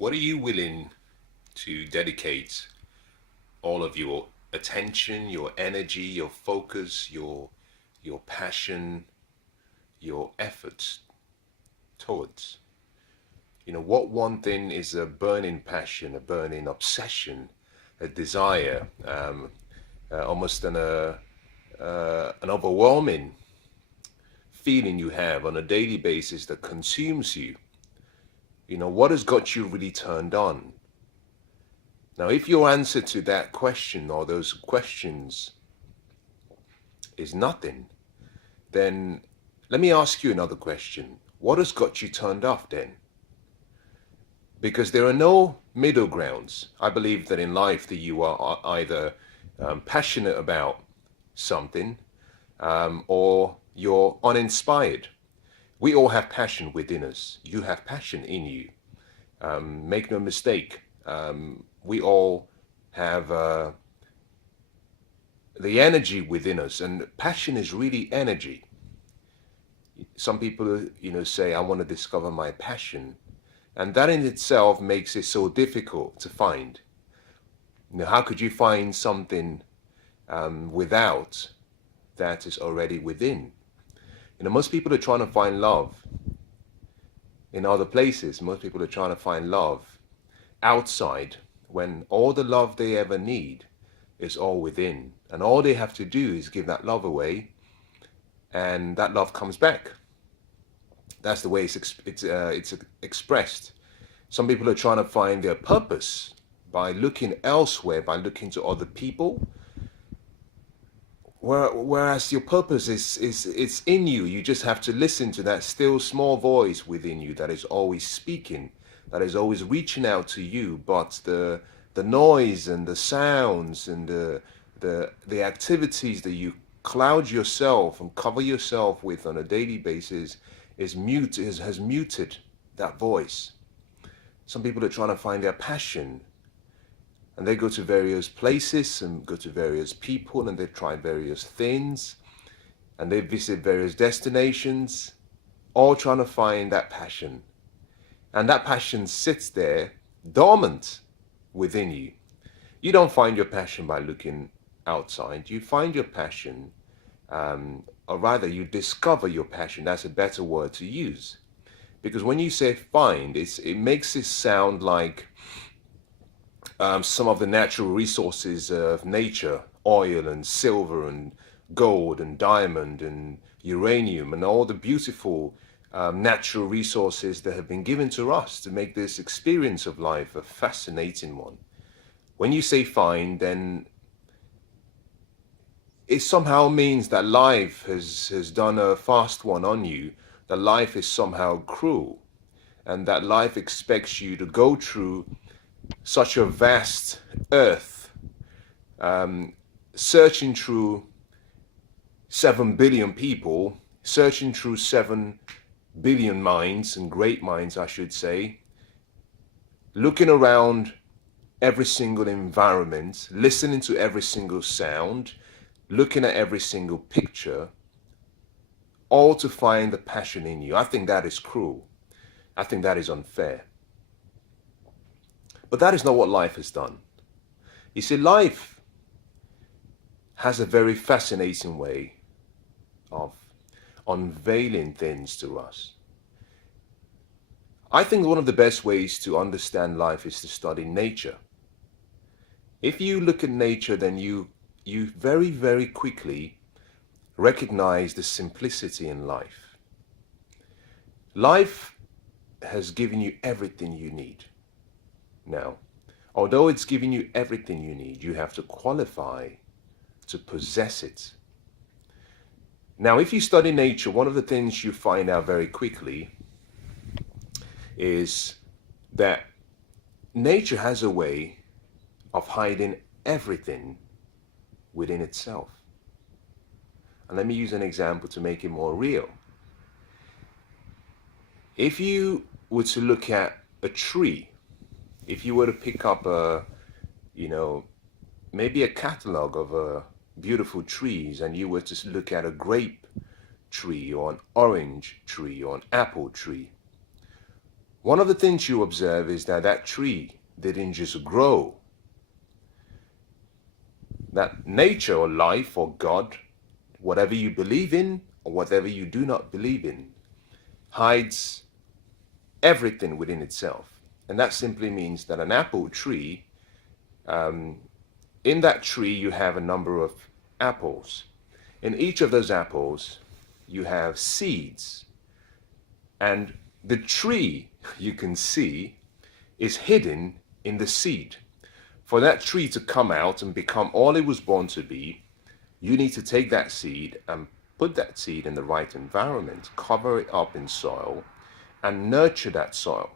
What are you willing to dedicate all of your attention, your energy, your focus, your passion, your efforts towards? What one thing is a burning passion, a burning obsession, a desire, almost an overwhelming feeling you have on a daily basis that consumes you? What has got you really turned on? Now, if your answer to that question or those questions is nothing, then let me ask you another question. What has got you turned off then? Because there are no middle grounds. I believe that in life that you are either passionate about something or you're uninspired. We all have passion within us. You have passion in you. Make no mistake. We all have the energy within us, and passion is really energy. Some people, say, I want to discover my passion, and that in itself makes it so difficult to find. How could you find something without that is already within? Most people are trying to find love in other places. Most people are trying to find love outside, when all the love they ever need is all within. And all they have to do is give that love away, and that love comes back. That's the way it's expressed. Some people are trying to find their purpose by looking elsewhere, by looking to other people. Whereas your purpose is in you. You just have to listen to that still small voice within you that is always speaking, that is always reaching out to you. But the noise and the sounds and the activities that you cloud yourself and cover yourself with on a daily basis has muted that voice. Some people are trying to find their passion, and they go to various places and go to various people, and they try various things, and they visit various destinations, all trying to find that passion. And that passion sits there dormant within you. You don't find your passion by looking outside. You find your passion, or rather you discover your passion. That's a better word to use. Because when you say find, it makes it sound like some of the natural resources of nature, oil and silver and gold and diamond and uranium and all the beautiful natural resources that have been given to us to make this experience of life a fascinating one. When you say find, then it somehow means that life has done a fast one on you, that life is somehow cruel, and that life expects you to go through such a vast earth, searching through 7 billion people, searching through 7 billion minds, and great minds, I should say, looking around every single environment, listening to every single sound, looking at every single picture, all to find the passion in you. I think that is cruel. I think that is unfair. But that is not what life has done. You see, life has a very fascinating way of unveiling things to us. I think one of the best ways to understand life is to study nature. If you look at nature, then you very, very quickly recognize the simplicity in life. Life has given you everything you need. Now, although it's giving you everything you need, you have to qualify to possess it. Now, if you study nature, one of the things you find out very quickly is that nature has a way of hiding everything within itself. And let me use an example to make it more real. If you were to look at a tree, if you were to pick up maybe a catalog of beautiful trees, and you were to look at a grape tree or an orange tree or an apple tree, One of the things you observe is that that tree didn't just grow. That nature or life or God, whatever you believe in or whatever you do not believe in, hides everything within itself. And that simply means that an apple tree, in that tree you have a number of apples. In each of those apples you have seeds. And the tree, you can see, is hidden in the seed. For that tree to come out and become all it was born to be, you need to take that seed and put that seed in the right environment, cover it up in soil, and nurture that soil.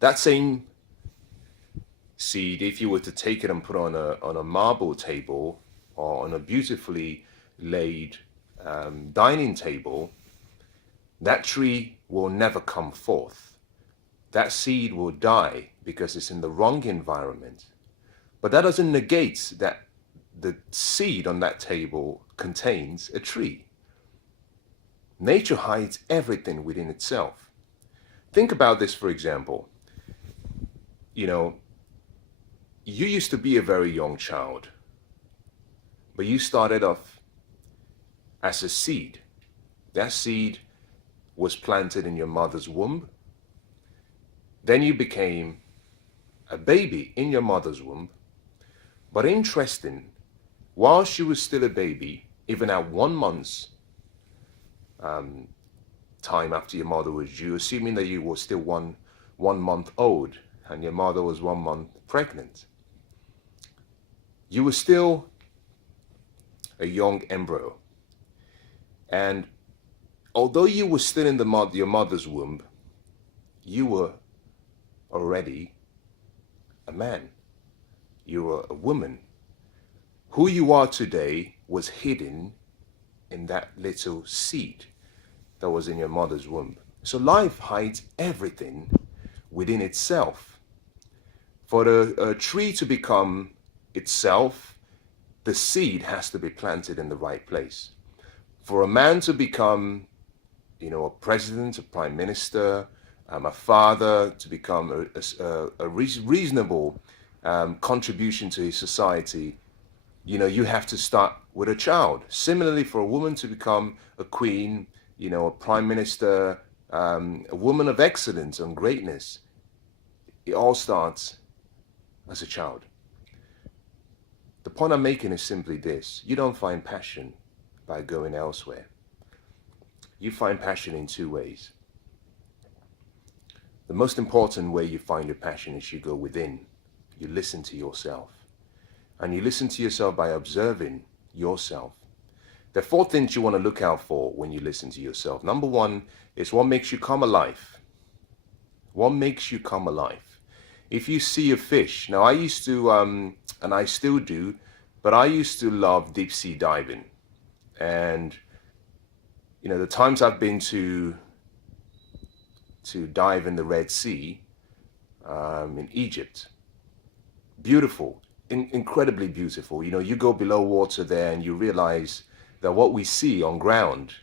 That same seed, if you were to take it and put on a marble table or on a beautifully laid dining table, that tree will never come forth. That seed will die because it's in the wrong environment. But that doesn't negate that the seed on that table contains a tree. Nature hides everything within itself. Think about this, for example. You used to be a very young child, but you started off as a seed. That seed was planted in your mother's womb. Then you became a baby in your mother's womb. But interesting, while she was still a baby, even at 1 month's time after your mother was due, assuming that you were still one month old and your mother was 1 month pregnant, you were still a young embryo. And although you were still in your mother's womb, you were already a man. You were a woman. Who you are today was hidden in that little seed that was in your mother's womb. So life hides everything within itself. For a tree to become itself, the seed has to be planted in the right place. For a man to become, a president, a prime minister, a father, to become a reasonable contribution to his society, you have to start with a child. Similarly, for a woman to become a queen, a prime minister, a woman of excellence and greatness, it all starts as a child. The point I'm making is simply this: you don't find passion by going elsewhere. You find passion in two ways. The most important way you find your passion is you go within. You listen to yourself. And you listen to yourself by observing yourself. There are 4 things you want to look out for when you listen to yourself. Number 1 is what makes you come alive. What makes you come alive? If you see a fish, now I used to, and I still do, but I used to love deep sea diving. And, the times I've been to dive in the Red Sea, in Egypt, beautiful, incredibly beautiful. You go below water there and you realize that what we see on ground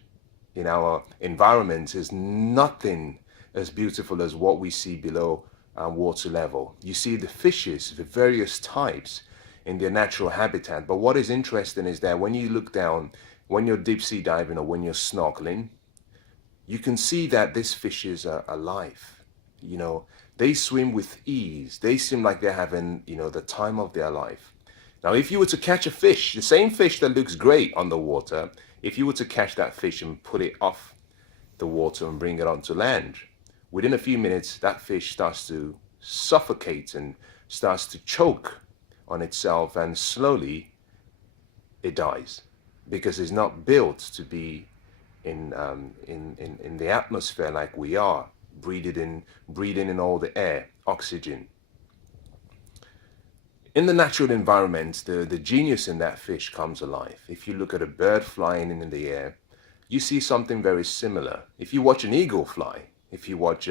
in our environment is nothing as beautiful as what we see below water level. You see the fishes, the various types in their natural habitat. But what is interesting is that when you look down, when you're deep sea diving or when you're snorkeling, you can see that these fishes are alive. They swim with ease. They seem like they're having, the time of their life. Now, if you were to catch a fish, the same fish that looks great on the water, if you were to catch that fish and put it off the water and bring it onto land, within a few minutes, that fish starts to suffocate and starts to choke on itself, and slowly it dies because it's not built to be in the atmosphere like we are, breathing in all the air, oxygen. In the natural environment, the genius in that fish comes alive. If you look at a bird flying in the air, you see something very similar. If you watch an eagle fly, if you watch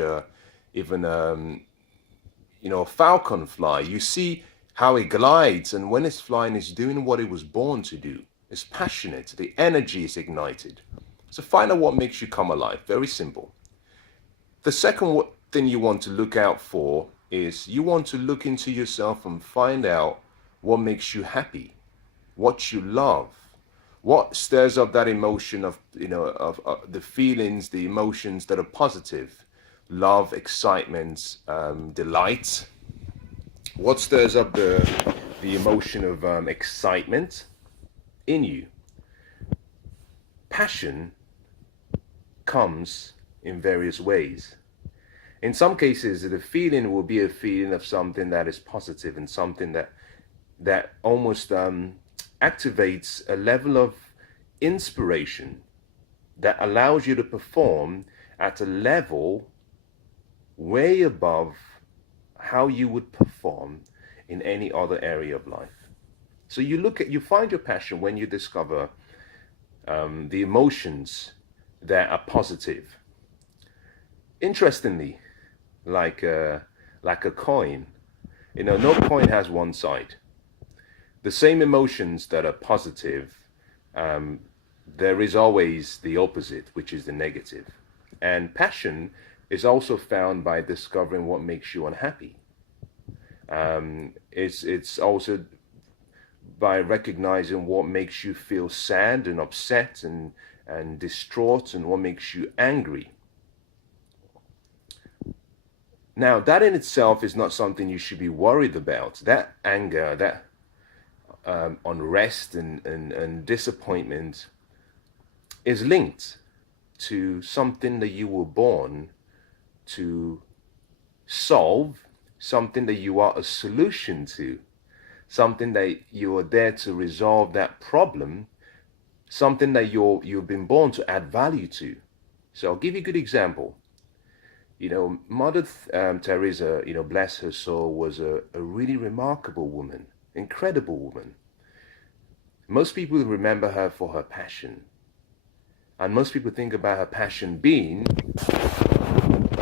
even a falcon fly, you see how it glides, and when it's flying, it's doing what it was born to do. It's passionate. The energy is ignited. So find out what makes you come alive. Very simple. The second thing you want to look out for is you want to look into yourself and find out what makes you happy, what you love, what stirs up that emotion of, the feelings, the emotions that are positive, love, excitement, delight. What stirs up the emotion of excitement in you? Passion comes in various ways. In some cases, the feeling will be a feeling of something that is positive and something that almost activates a level of inspiration that allows you to perform at a level way above how you would perform in any other area of life. So you find your passion when you discover the emotions that are positive. Interestingly, like a coin, no coin has one side. The same emotions that are positive, there is always the opposite, which is the negative. And passion is also found by discovering what makes you unhappy. It's also by recognizing what makes you feel sad and upset and distraught, and what makes you angry. Now, that in itself is not something you should be worried about. That anger, that unrest and disappointment is linked to something that you were born to solve, something that you are a solution to, something that you are there to resolve that problem, something that you've been born to add value to. So I'll give you a good example. Mother Teresa, bless her soul, was a really remarkable woman, incredible woman. Most people remember her for her passion. And most people think about her passion being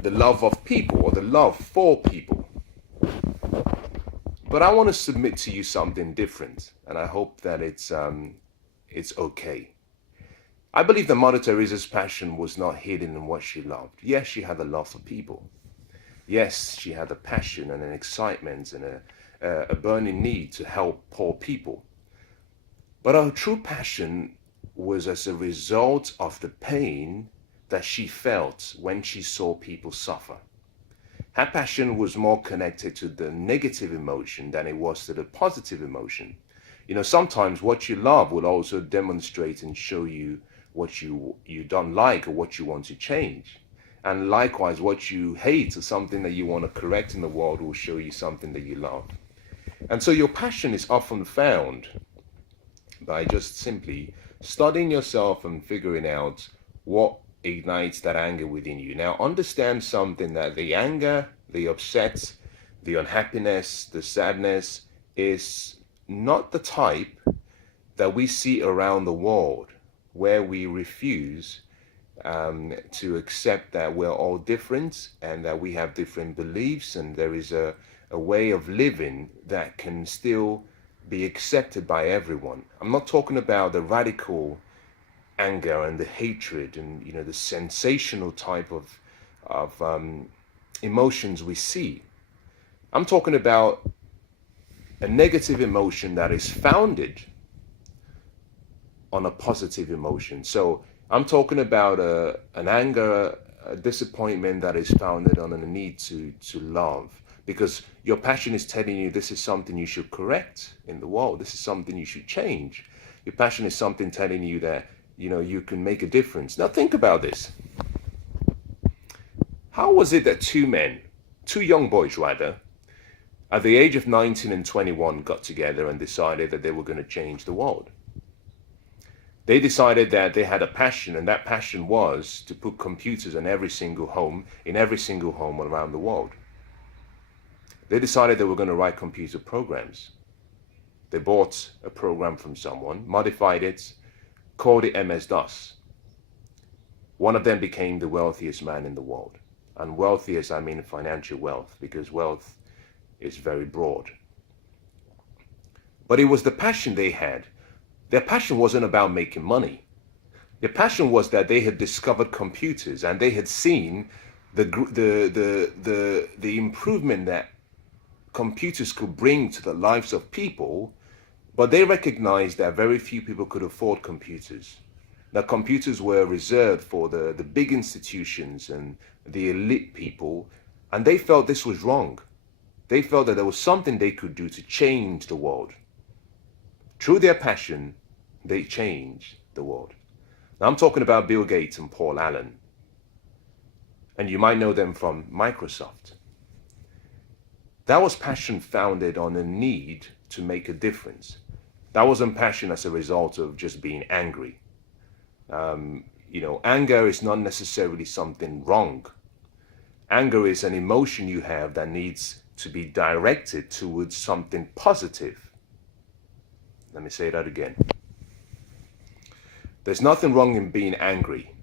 the love of people or the love for people. But I want to submit to you something different, and I hope that it's okay. I believe that Mother Teresa's passion was not hidden in what she loved. Yes, she had a love for people. Yes, she had a passion and an excitement and a burning need to help poor people. But her true passion was as a result of the pain that she felt when she saw people suffer. Her passion was more connected to the negative emotion than it was to the positive emotion. Sometimes what you love will also demonstrate and show you what you don't like or what you want to change. And likewise, what you hate or something that you want to correct in the world will show you something that you love. And so your passion is often found by just simply studying yourself and figuring out what ignites that anger within you. Now, understand something, that the anger, the upset, the unhappiness, the sadness is not the type that we see around the world, where we refuse to accept that we're all different and that we have different beliefs, and there is a way of living that can still be accepted by everyone. I'm not talking about the radical anger and the hatred and the sensational type of emotions we see. I'm talking about a negative emotion that is founded on a positive emotion. So I'm talking about an anger, a disappointment that is founded on a need to love. Because your passion is telling you this is something you should correct in the world. This is something you should change. Your passion is something telling you that, you can make a difference. Now think about this. How was it that two young boys rather, at the age of 19 and 21 got together and decided that they were going to change the world? They decided that they had a passion, and that passion was to put computers in every single home around the world. They decided they were going to write computer programs. They bought a program from someone, modified it, called it MS-DOS. One of them became the wealthiest man in the world. And wealthiest, I mean financial wealth, because wealth is very broad. But it was the passion they had. Their passion wasn't about making money. Their passion was that they had discovered computers and they had seen the improvement that computers could bring to the lives of people, but they recognized that very few people could afford computers. That computers were reserved for the big institutions and the elite people, and they felt this was wrong. They felt that there was something they could do to change the world. Through their passion, they changed the world. Now I'm talking about Bill Gates and Paul Allen, and you might know them from Microsoft. That was passion founded on a need to make a difference. That wasn't passion as a result of just being angry. Anger is not necessarily something wrong. Anger is an emotion you have that needs to be directed towards something positive. Let me say that again. There's nothing wrong in being angry.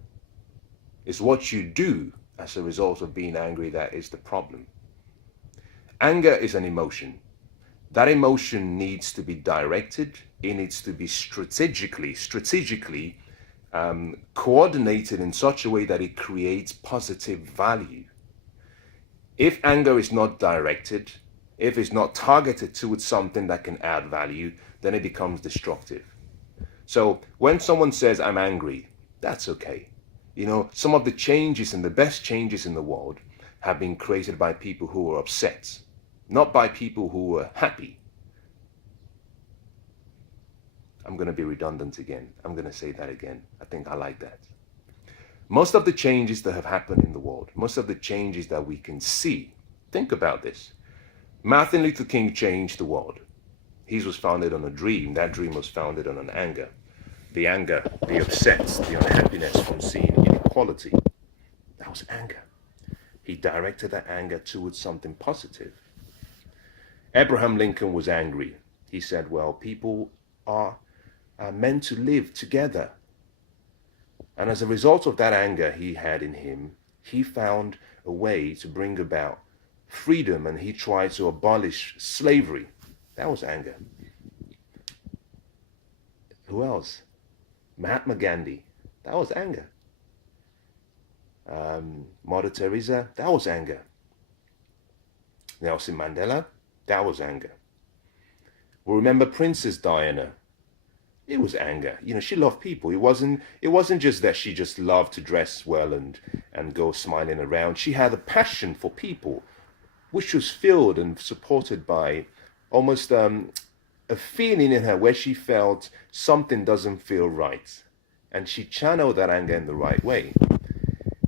It's what you do as a result of being angry that is the problem. Anger is an emotion. That emotion needs to be directed. It needs to be strategically coordinated in such a way that it creates positive value. If anger is not directed, if it's not targeted towards something that can add value, then it becomes destructive. So when someone says, I'm angry, that's okay. Some of the changes and the best changes in the world have been created by people who are upset, not by people who are happy. I'm going to be redundant again. I'm going to say that again. I think I like that. Most of the changes that have happened in the world, most of the changes that we can see, think about this. Martin Luther King changed the world. His was founded on a dream. That dream was founded on an anger. The anger, the upset, the unhappiness from seeing inequality. That was anger. He directed that anger towards something positive. Abraham Lincoln was angry. He said, well, people are meant to live together. And as a result of that anger he had in him, he found a way to bring about freedom, and he tried to abolish slavery. That was anger. Who else? Mahatma Gandhi. That was anger. Mother Teresa. That was anger. Nelson Mandela. That was anger. We remember Princess Diana. It was anger. She loved people. It wasn't just that she just loved to dress well and go smiling around. She had a passion for people, which was filled and supported by almost a feeling in her where she felt something doesn't feel right. And she channeled that anger in the right way.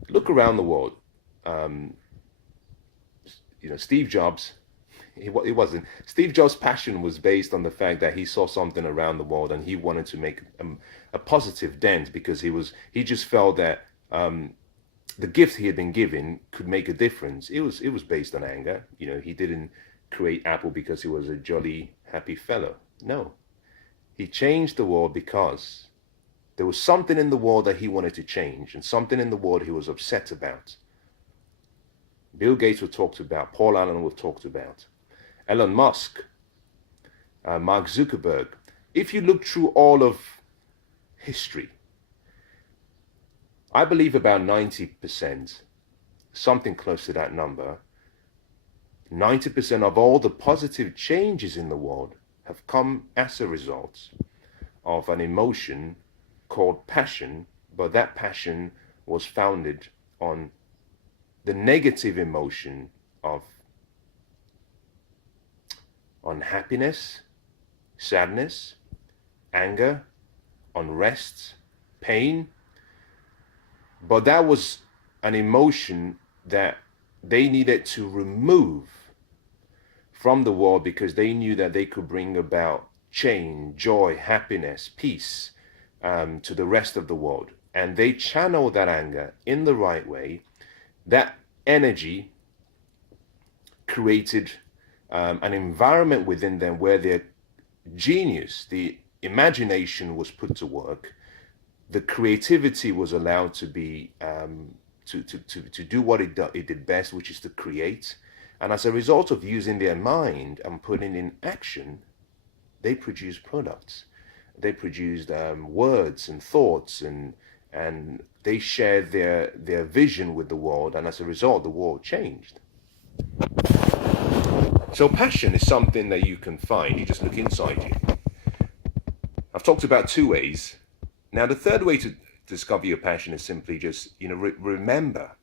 Look around the world. Steve Jobs, it wasn't. Steve Jobs' passion was based on the fact that he saw something around the world and he wanted to make a positive dent, because he just felt that the gift he had been given could make a difference. It was based on anger. He didn't create Apple because he was a jolly, happy fellow. No. He changed the world because there was something in the world that he wanted to change, and something in the world he was upset about. Bill Gates was talked about. Paul Allen was talked about. Elon Musk, Mark Zuckerberg. If you look through all of history, I believe about 90%, something close to that number, 90% of all the positive changes in the world have come as a result of an emotion called passion, but that passion was founded on the negative emotion of unhappiness, sadness, anger, unrest, pain. But that was an emotion that they needed to remove from the world, because they knew that they could bring about change, joy, happiness, peace to the rest of the world. And they channeled that anger in the right way. That energy created an environment within them where their genius, the imagination was put to work. The creativity was allowed to be to do what it did best, which is to create. And as a result of using their mind and putting in action, they produced products. They produced words and thoughts and and they shared their vision with the world, and as a result, the world changed. So passion is something that you can find. You just look inside you. I've talked about two ways. Now, the third way to discover your passion is simply just, remember.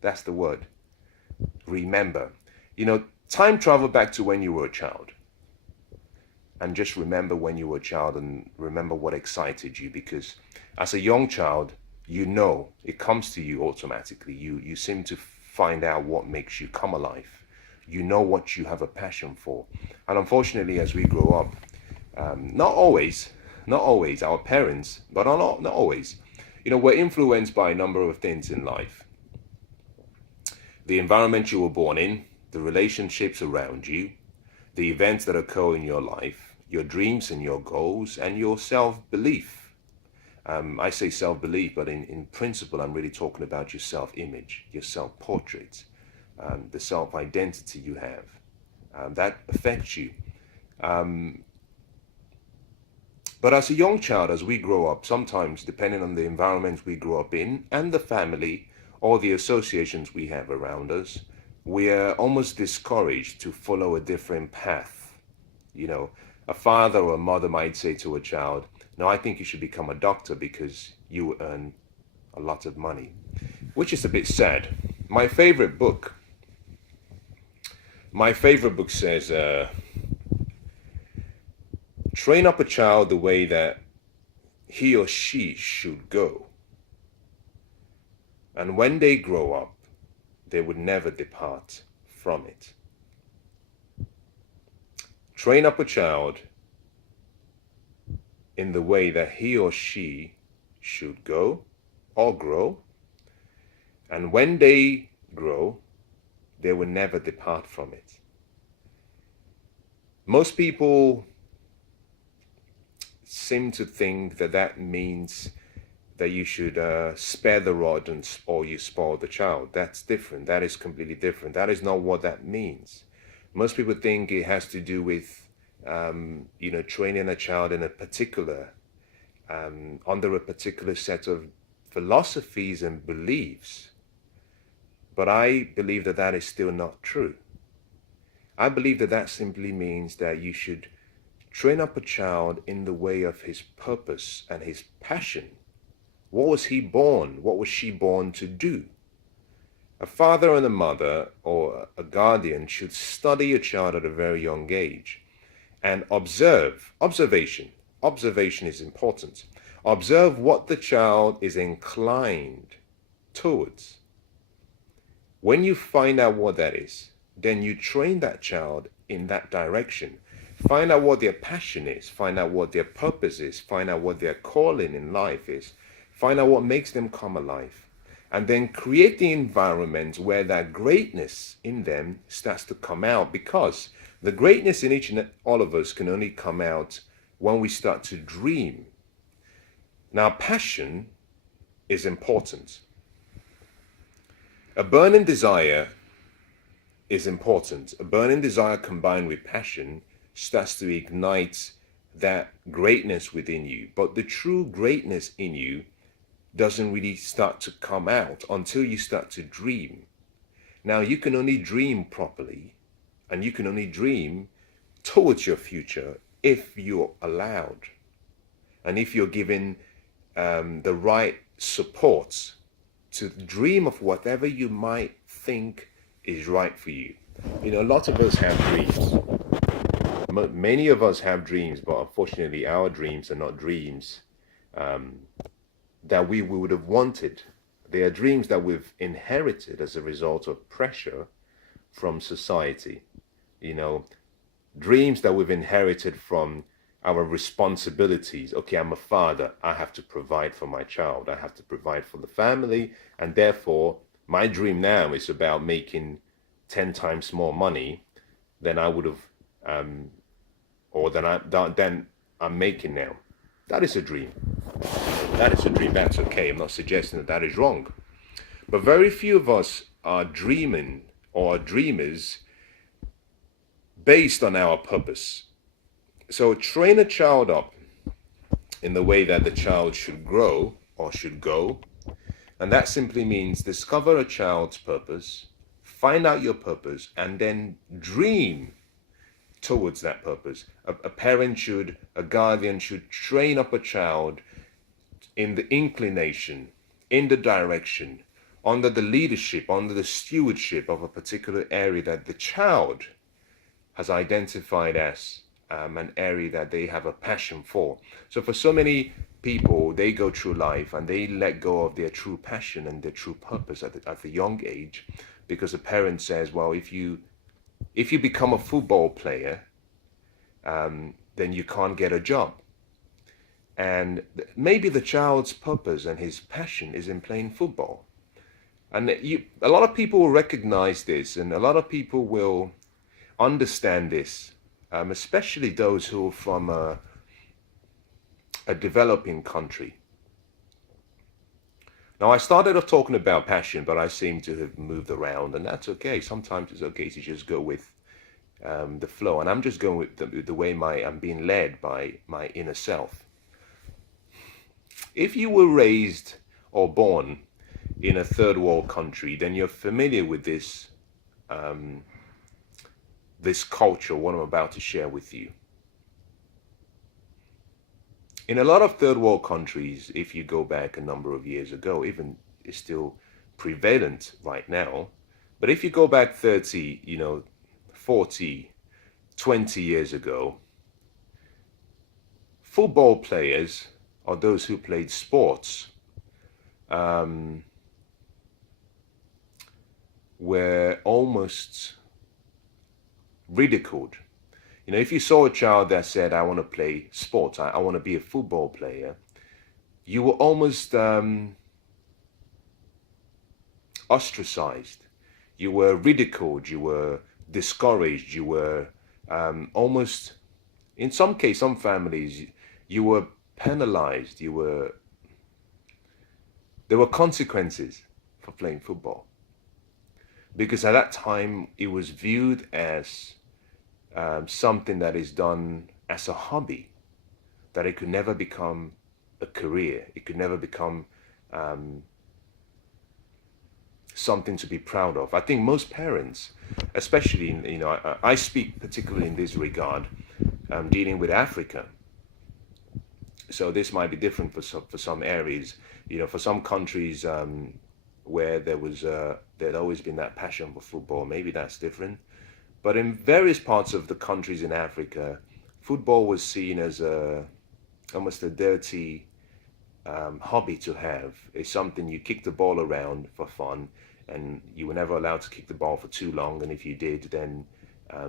That's the word. Remember. Time travel back to when you were a child. And just remember when you were a child and remember what excited you, because as a young child, it comes to you automatically. You seem to find out what makes you come alive. You know what you have a passion for. And unfortunately, as we grow up, not always our parents, but not always, we're influenced by a number of things in life. The environment you were born in, the relationships around you, the events that occur in your life, your dreams and your goals, and your self-belief. I say self-belief, but in principle, I'm really talking about your self-image, your self-portrait, the self-identity you have. That affects you. But as a young child, as we grow up, sometimes depending on the environment we grew up in and the family or the associations we have around us, we are almost discouraged to follow a different path. A father or a mother might say to a child, "No, I think you should become a doctor because you earn a lot of money," which is a bit sad. My favorite book says, train up a child the way that he or she should go. And when they grow up, they would never depart from it. Train up a child in the way that he or she should go or grow. And when they grow, they will never depart from it. Most people seem to think that means that you should spare the rod or you spoil the child. That's different. That is completely different. That is not what that means. Most people think it has to do with, training a child in a particular, under a particular set of philosophies and beliefs. But I believe that is still not true. I believe that simply means that you should train up a child in the way of his purpose and his passion. What was he born? What was she born to do? A father and a mother or a guardian should study a child at a very young age and observe. Observation is important. Observe what the child is inclined towards. When you find out what that is, then you train that child in that direction. Find out what their passion is. Find out what their purpose is. Find out what their calling in life is. Find out what makes them come alive. And then create the environment where that greatness in them starts to come out, because the greatness in each and all of us can only come out when we start to dream. Now, passion is important. A burning desire is important. A burning desire combined with passion starts to ignite that greatness within you. But the true greatness in you doesn't really start to come out until you start to dream. Now, you can only dream properly, and you can only dream towards your future if you're allowed, and if you're given the right support to dream of whatever you might think is right for you. A lot of us have dreams. Many of us have dreams, but unfortunately our dreams are not dreams that we would have wanted. They are dreams that we've inherited as a result of pressure from society. Dreams that we've inherited from our responsibilities. Okay, I'm a father. I have to provide for my child. I have to provide for the family. And therefore, my dream now is about making 10 times more money than I would have, or than I'm making now. That is a dream. That is a dream. That's okay. I'm not suggesting that is wrong. But very few of us are dreaming or are dreamers based on our purpose. So train a child up in the way that the child should grow, or should go. And that simply means discover a child's purpose, find out your purpose, and then dream towards that purpose. A parent should, a guardian should train up a child in the inclination, in the direction, under the leadership, under the stewardship of a particular area that the child has identified as an area that they have a passion for. So for so many people, they go through life and they let go of their true passion and their true purpose at the young age, because a parent says, well, if you become a football player, then you can't get a job. And maybe the child's purpose and his passion is in playing football. And a lot of people will recognize this, and a lot of people will understand this, especially those who are from a developing country. Now, I started off talking about passion, but I seem to have moved around, and that's okay. Sometimes it's okay to just go with the flow, and I'm just going with the way I'm being led by my inner self. If you were raised or born in a third world country, then you're familiar with this this culture, what I'm about to share with you. In a lot of third world countries, if you go back a number of years ago, even it's still prevalent right now, but if you go back 30, 40, 20 years ago, football players, or those who played sports, were almost ridiculed. If you saw a child that said, I want to play sports, I want to be a football player, you were almost ostracized. You were ridiculed, you were discouraged, you were almost, in some cases, some families, you were penalized, there were consequences for playing football. Because at that time, it was viewed as something that is done as a hobby, that it could never become a career. It could never become something to be proud of. I think most parents, especially, I speak particularly in this regard, dealing with Africa. So this might be different for some areas. For some countries where there'd always been that passion for football, maybe that's different. But in various parts of the countries in Africa, football was seen as almost a dirty hobby to have. It's something you kick the ball around for fun, and you were never allowed to kick the ball for too long. And if you did, then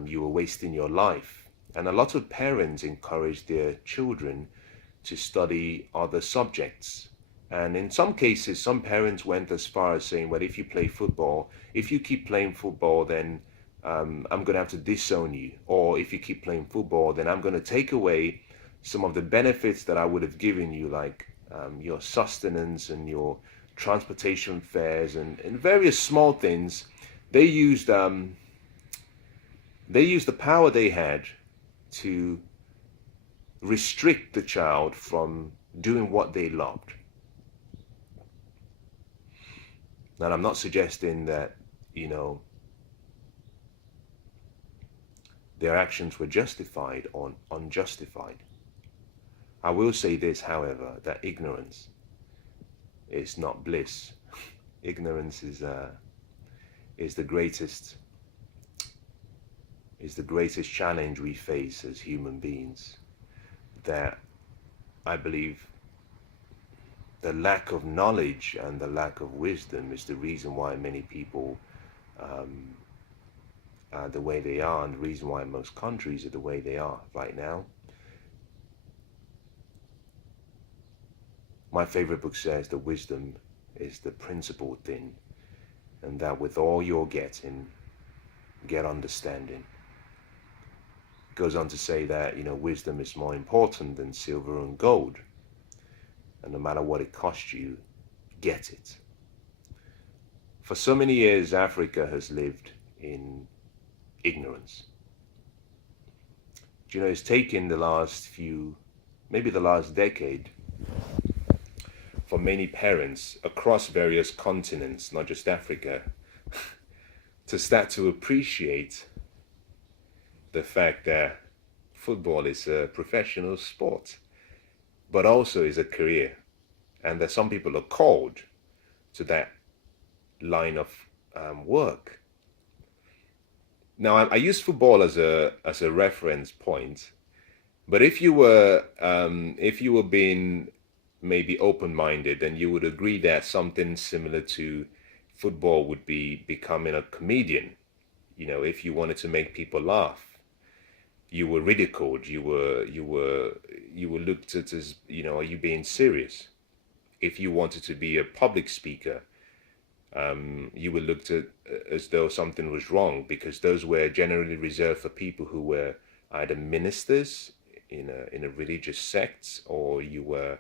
you were wasting your life. And a lot of parents encourage their children to study other subjects. And in some cases, some parents went as far as saying, well, if you keep playing football, then I'm going to have to disown you. Or if you keep playing football, then I'm going to take away some of the benefits that I would have given you, like your sustenance and your transportation fares and various small things. They used the power they had to restrict the child from doing what they loved. And I'm not suggesting that, their actions were justified or unjustified. I will say this, however, that ignorance is not bliss. Ignorance is the greatest challenge we face as human beings. That I believe the lack of knowledge and the lack of wisdom is the reason why many people are the way they are, and the reason why most countries are the way they are right now. My favorite book says that wisdom is the principal thing, and that with all you're getting, get understanding. It goes on to say that, wisdom is more important than silver and gold. And no matter what it costs you, get it. For so many years, Africa has lived in ignorance. It's taken maybe the last decade, for many parents across various continents, not just Africa, to start to appreciate the fact that football is a professional sport, but also is a career, and that some people are called to that line of work. Now, I use football as a reference point, but if you were being maybe open-minded, then you would agree that something similar to football would be becoming a comedian. You know, if you wanted to make people laugh, you were ridiculed, you were looked at as, you know, are you being serious? If you wanted to be a public speaker, you were looked at as though something was wrong, because those were generally reserved for people who were either ministers in a religious sect, or you were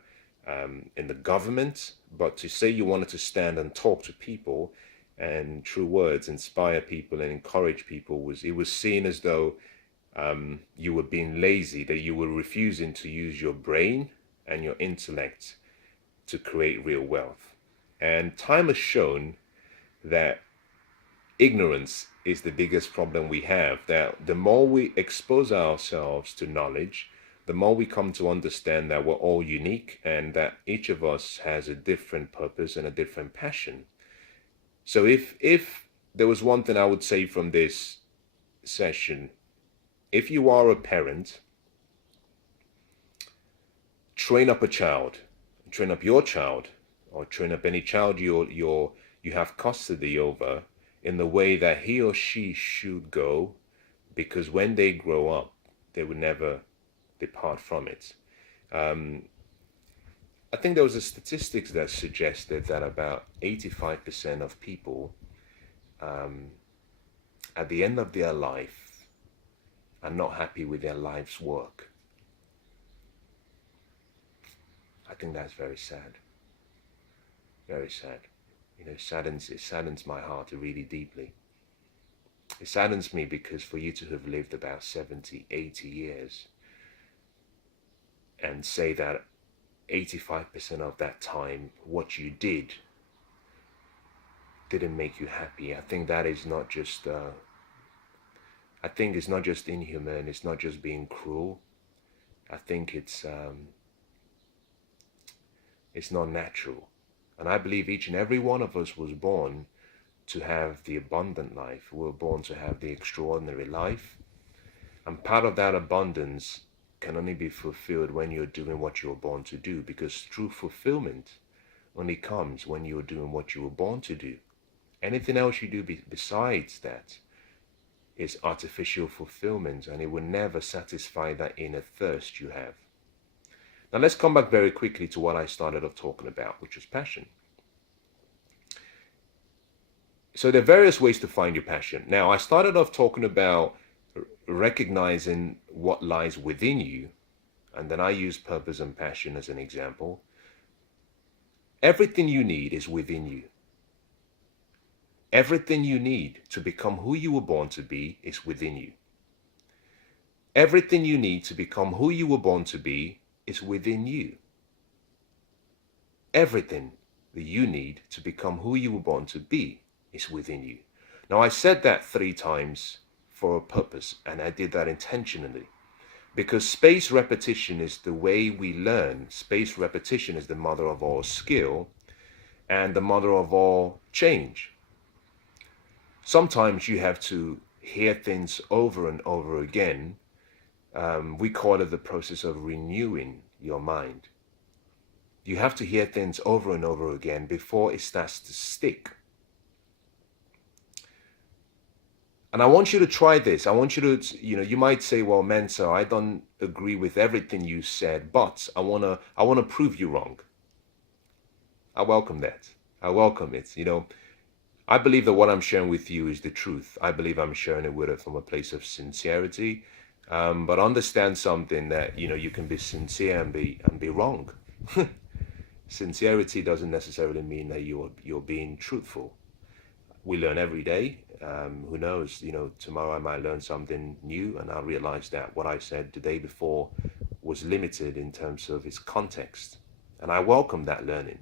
in the government. But to say you wanted to stand and talk to people and through words inspire people and encourage people, was seen as though you were being lazy, that you were refusing to use your brain and your intellect to create real wealth. And time has shown that ignorance is the biggest problem we have, that the more we expose ourselves to knowledge, the more we come to understand that we're all unique and that each of us has a different purpose and a different passion. So if there was one thing I would say from this session, if you are a parent, train up a child, train up your child, or train up any child you have custody over in the way that he or she should go, because when they grow up, they will never depart from it. I think there was a statistics that suggested that about 85% of people at the end of their life are not happy with their life's work. I think that's very sad. Very sad. You know, it saddens my heart really deeply. It saddens me because for you to have lived about 70, 80 years and say that 85% of that time what you did didn't make you happy, I think that is not just I think it's not just inhuman, it's not just being cruel. I think it's not natural. And I believe each and every one of us was born to have the abundant life. We were born to have the extraordinary life. And part of that abundance can only be fulfilled when you're doing what you were born to do, because true fulfillment only comes when you're doing what you were born to do. Anything else you do besides that is artificial fulfillment, and it will never satisfy that inner thirst you have. Now let's come back very quickly to what I started off talking about, which was passion. So there are various ways to find your passion. Now, I started off talking about recognizing what lies within you, and then I used purpose and passion as an example. Everything you need is within you. Everything you need to become who you were born to be is within you. Everything you need to become who you were born to be is within you. Everything that you need to become who you were born to be is within you. Now, I said that 3 times for a purpose, and I did that intentionally, because spaced repetition is the way we learn. Spaced repetition is the mother of all skill and the mother of all change. Sometimes you have to hear things over and over again. We call it the process of renewing your mind. You have to hear things over and over again before it starts to stick. And I want you to try this. I want you to, you might say, well, Mensah, I don't agree with everything you said, but I want to prove you wrong. I welcome that. I welcome it. I believe that what I'm sharing with you is the truth. I believe I'm sharing it with it from a place of sincerity. But understand something, that you can be sincere and be wrong. Sincerity doesn't necessarily mean that you're being truthful. We learn every day. Who knows? Tomorrow I might learn something new, and I'll realize that what I said the day before was limited in terms of its context. And I welcome that learning.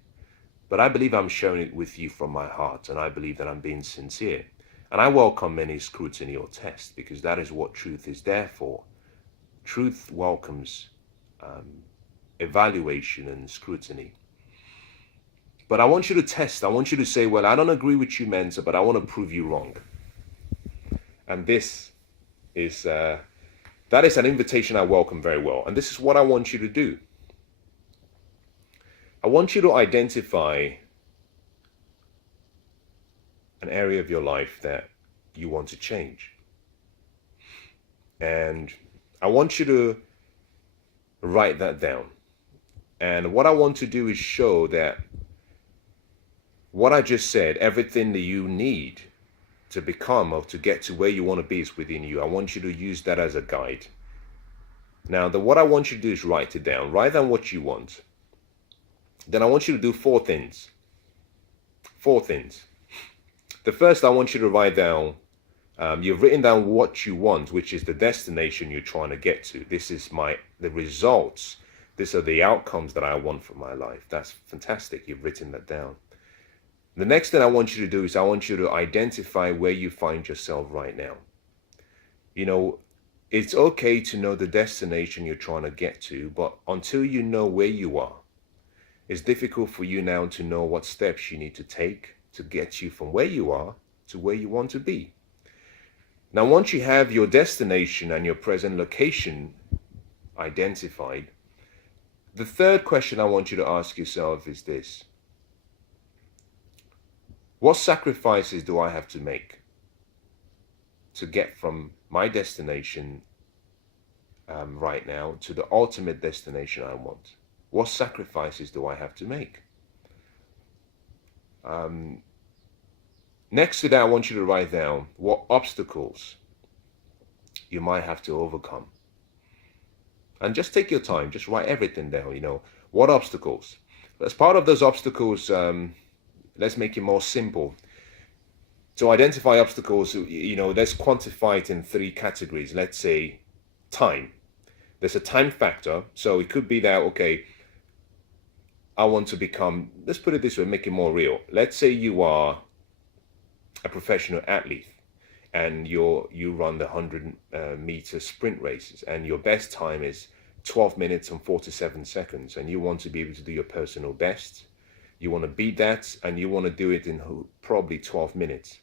but I believe I'm sharing it with you from my heart, and I believe that I'm being sincere. And I welcome any scrutiny or test, because that is what truth is there for. Truth welcomes evaluation and scrutiny. But I want you to test. I want you to say, well, I don't agree with you, Mensah, but I want to prove you wrong. And this is, that is an invitation I welcome very well. And this is what I want you to do. I want you to identify an area of your life that you want to change. And I want you to write that down. And what I want to do is show that what I just said, everything that you need to become or to get to where you want to be is within you. I want you to use that as a guide. Now, what I want you to do is write it down. Write down what you want. Then I want you to do 4 things. 4 things. The first, I want you to write down, you've written down what you want, which is the destination you're trying to get to. This is the results. These are the outcomes that I want from my life. That's fantastic. You've written that down. The next thing I want you to do is I want you to identify where you find yourself right now. You know, it's okay to know the destination you're trying to get to, but until you know where you are, it's difficult for you now to know what steps you need to take to get you from where you are to where you want to be. Now, once you have your destination and your present location identified, the third question I want you to ask yourself is this: what sacrifices do I have to make to get from my destination right now to the ultimate destination I want? What sacrifices do I have to make? Next to that, I want you to write down what obstacles you might have to overcome. And just take your time, just write everything down, you know, what obstacles. As part of those obstacles, let's make it more simple. To identify obstacles, you know, let's quantify it in 3 categories. Let's say time. There's a time factor. So it could be that, okay, I want to become, let's put it this way, make it more real. Let's say you are a professional athlete and you run the 100-meter sprint races, and your best time is 12 minutes and 47 seconds, and you want to be able to do your personal best. You want to beat that, and you want to do it in probably 12 minutes.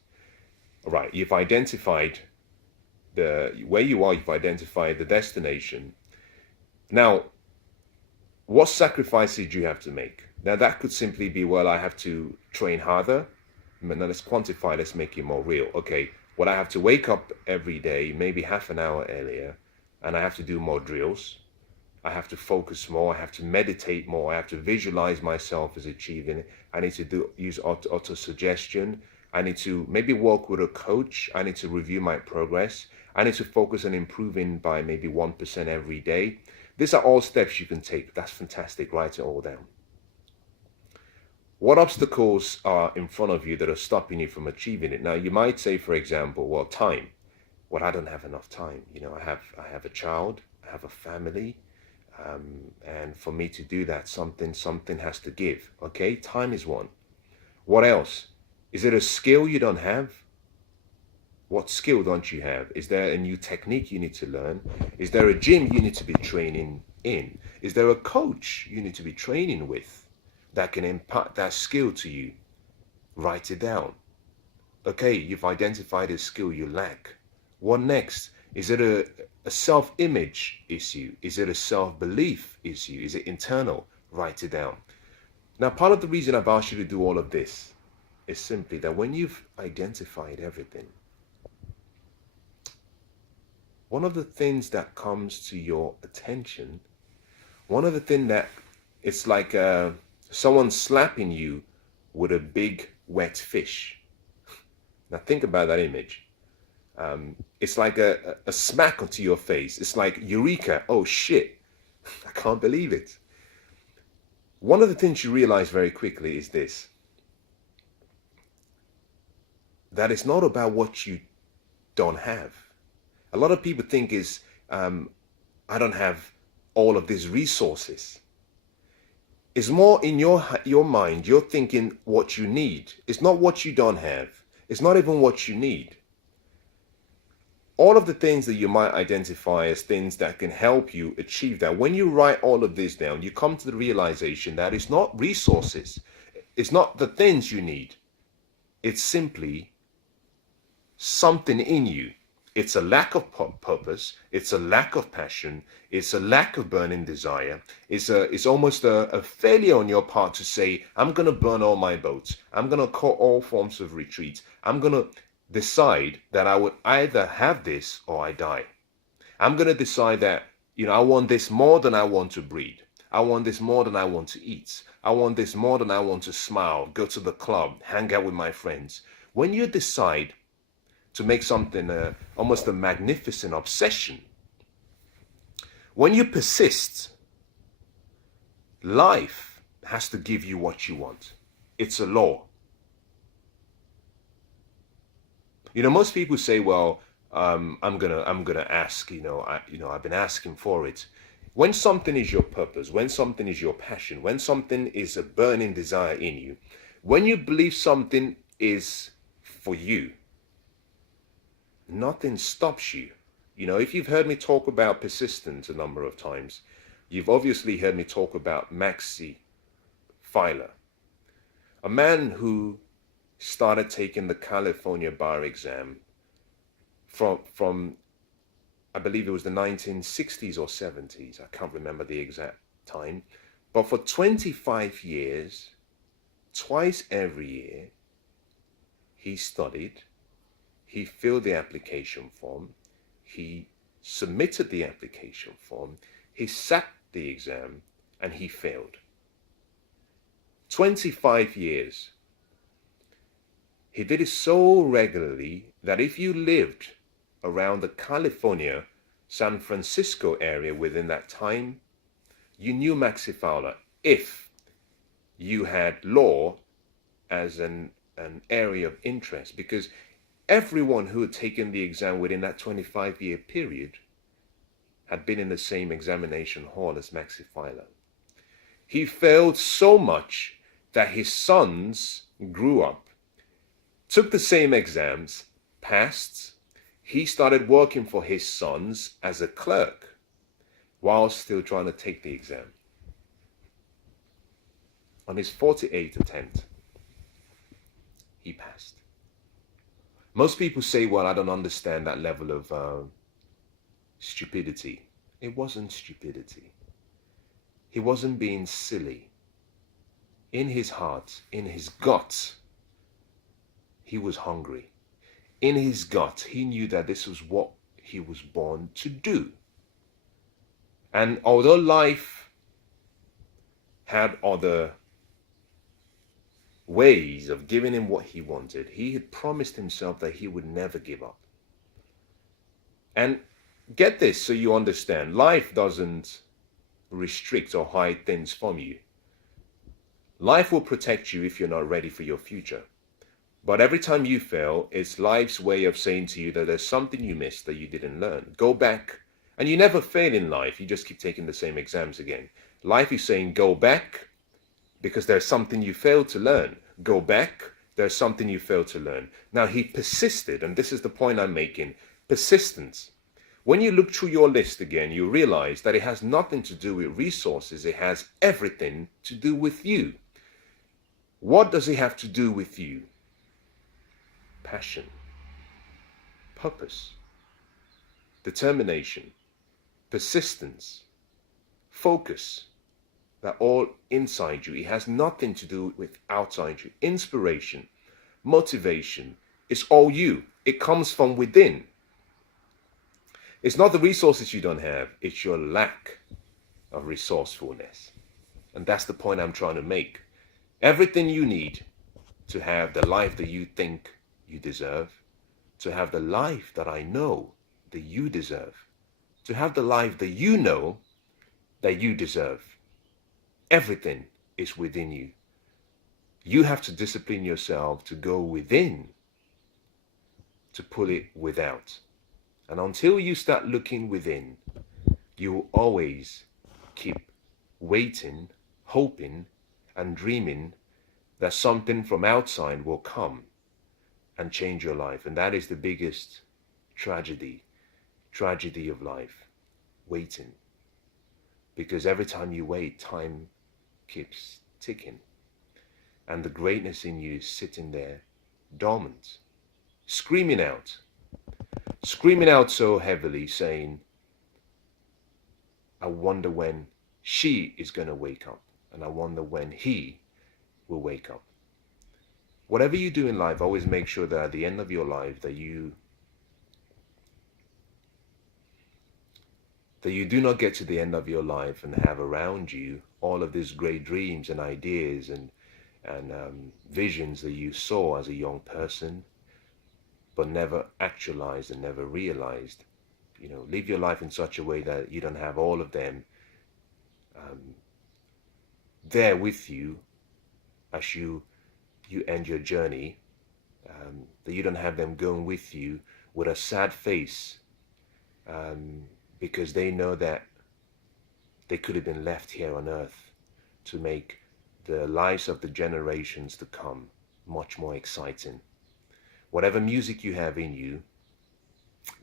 All right, you've identified where you are, you've identified the destination. Now, what sacrifices do you have to make? Now, that could simply be, well, I have to train harder. Now, let's quantify, let's make it more real. Okay, well, I have to wake up every day, maybe half an hour earlier, and I have to do more drills. I have to focus more. I have to meditate more. I have to visualize myself as achieving it. I need to use auto-suggestion. I need to maybe work with a coach. I need to review my progress. I need to focus on improving by maybe 1% every day. These are all steps you can take. That's fantastic. Write it all down. What obstacles are in front of you that are stopping you from achieving it? Now, you might say, for example, well, time. Well, I don't have enough time. You know, I have a child. I have a family. And for me to do that, something has to give. Okay, time is one. What else? Is it a skill you don't have? What skill don't you have? Is there a new technique you need to learn? Is there a gym you need to be training in? Is there a coach you need to be training with that can impart that skill to you? Write it down. Okay, you've identified a skill you lack. What next? Is it a self-image issue? Is it a self-belief issue? Is it internal? Write it down. Now, part of the reason I've asked you to do all of this is simply that when you've identified everything, one of the things that comes to your attention, one of the things that it's like someone slapping you with a big wet fish. Now think about that image. It's like a smack onto your face. It's like, eureka, oh shit, I can't believe it. One of the things you realize very quickly is this, that it's not about what you don't have. A lot of people think I don't have all of these resources. It's more in your mind. You're thinking what you need. It's not what you don't have. It's not even what you need. All of the things that you might identify as things that can help you achieve that, when you write all of this down, you come to the realization that it's not resources. It's not the things you need. It's simply something in you. It's a lack of purpose. It's a lack of passion. It's a lack of burning desire. It's almost a failure on your part to say, I'm going to burn all my boats. I'm going to cut all forms of retreat. I'm going to decide that I would either have this or I die. I'm going to decide that, I want this more than I want to breathe. I want this more than I want to eat. I want this more than I want to smile, go to the club, hang out with my friends. When you decide to make something almost a magnificent obsession, when you persist, life has to give you what you want. It's a law. Most people say, well, I'm gonna ask, I've been asking for it. When something is your purpose, when something is your passion, when something is a burning desire in you, when you believe something is for you, nothing stops you. If you've heard me talk about persistence a number of times, you've obviously heard me talk about Mensah Oteh, a man who started taking the California bar exam from I believe it was the 1960s or 70s. I can't remember the exact time. But for 25 years, twice every year, he studied, he filled the application form, he submitted the application form, he sat the exam, and he failed. 25 years. He did it so regularly that if you lived around the California, San Francisco area within that time, you knew Mensah Oteh if you had law as an area of interest, because everyone who had taken the exam within that 25-year period had been in the same examination hall as Mensah Oteh. He failed so much that his sons grew up, took the same exams, passed. He started working for his sons as a clerk while still trying to take the exam. On his 48th attempt, he passed. Most people say, well, I don't understand that level of stupidity. It wasn't stupidity. He wasn't being silly. In his heart, in his gut, he was hungry. In his gut, he knew that this was what he was born to do. And although life had other ways of giving him what he wanted, he had promised himself that he would never give up. And get this so you understand, life doesn't restrict or hide things from you. Life will protect you if you're not ready for your future. But every time you fail, it's life's way of saying to you that there's something you missed that you didn't learn. Go back. And you never fail in life. You just keep taking the same exams again. Life is saying go back because there's something you failed to learn. Go back. There's something you failed to learn. Now he persisted, and this is the point I'm making. Persistence. When you look through your list again, you realize that it has nothing to do with resources. It has everything to do with you. What does it have to do with you? Passion, purpose, determination, persistence, focus. They're all inside you. It has nothing to do with outside you. Inspiration, motivation, it's all you. It comes from within. It's not the resources you don't have, it's your lack of resourcefulness. And that's the point I'm trying to make. Everything you need to have the life that you think you deserve, to have the life that I know that you deserve, to have the life that you know that you deserve. Everything is within you. You have to discipline yourself to go within, to pull it without. And until you start looking within, you will always keep waiting, hoping and dreaming that something from outside will come and change your life. And that is the biggest tragedy of life, waiting. Because every time you wait, time keeps ticking. And the greatness in you is sitting there dormant, screaming out so heavily, saying, I wonder when she is going to wake up, and I wonder when he will wake up. Whatever you do in life, always make sure that at the end of your life that you do not get to the end of your life and have around you all of these great dreams and ideas and visions that you saw as a young person, but never actualized and never realized. Live your life in such a way that you don't have all of them there with you as you end your journey, that you don't have them going with you with a sad face, because they know that they could have been left here on earth to make the lives of the generations to come much more exciting. Whatever music you have in you,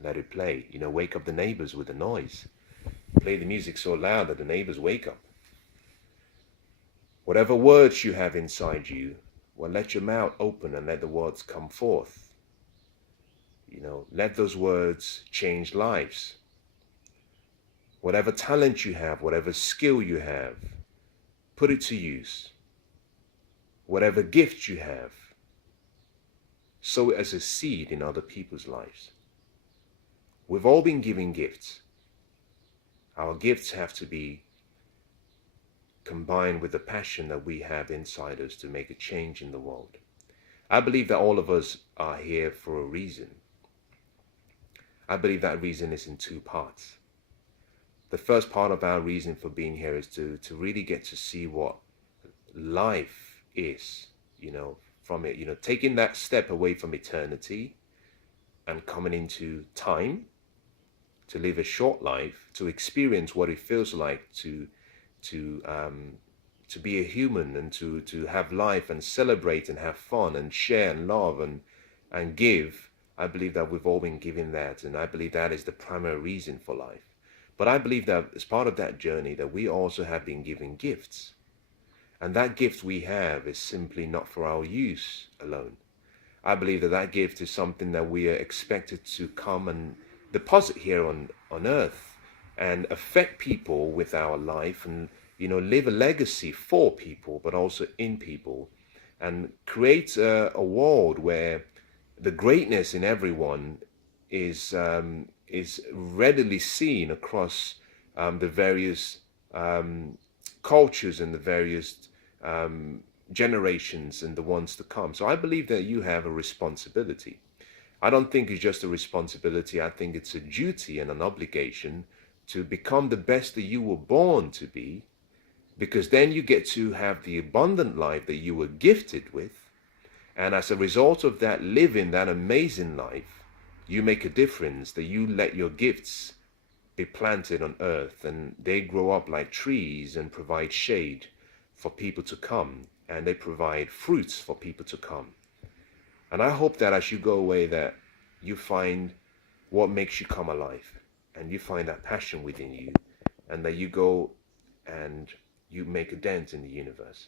let it play. Wake up the neighbors with the noise. Play the music so loud that the neighbors wake up. Whatever words you have inside you, well, let your mouth open and let the words come forth. Let those words change lives. Whatever talent you have, whatever skill you have, put it to use. Whatever gift you have, sow it as a seed in other people's lives. We've all been given gifts. Our gifts have to be combined with the passion that we have inside us to make a change in the world. I believe that all of us are here for a reason. I believe that reason is in two parts. The first part of our reason for being here is to really get to see what life is, from it, taking that step away from eternity and coming into time to live a short life, to experience what it feels like to be a human and to have life and celebrate and have fun and share and love and give. I believe that we've all been given that, and I believe that is the primary reason for life. But I believe that as part of that journey that we also have been given gifts. And that gift we have is simply not for our use alone. I believe that that gift is something that we are expected to come and deposit here on earth and affect people with our life and, live a legacy for people, but also in people, and create a world where the greatness in everyone is readily seen across the various cultures and the various generations and the ones to come. So I believe that you have a responsibility. I don't think it's just a responsibility. I think it's a duty and an obligation to become the best that you were born to be, because then you get to have the abundant life that you were gifted with. And as a result of that, living that amazing life, you make a difference, that you let your gifts be planted on earth and they grow up like trees and provide shade for people to come, and they provide fruits for people to come. And I hope that as you go away that you find what makes you come alive, and you find that passion within you, and that you go and you make a dent in the universe.